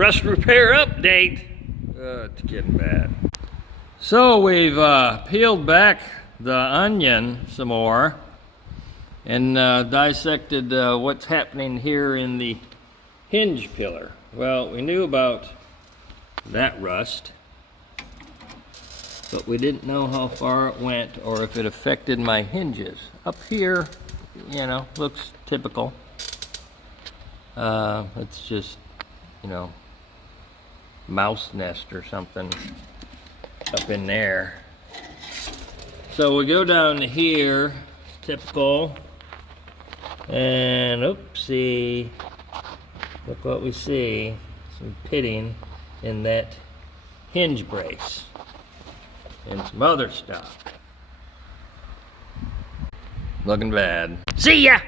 Rust repair update. It's getting bad. So we've peeled back the onion some more and dissected what's happening here in the hinge pillar. Well, we knew about that rust, but we didn't know how far it went or if it affected my hinges. Up here, you know, looks typical. It's just, you know, mouse nest or something up in there. So we go down to here, typical, and oopsie, look what we see, some pitting in that hinge brace and some other stuff. Looking bad. See ya!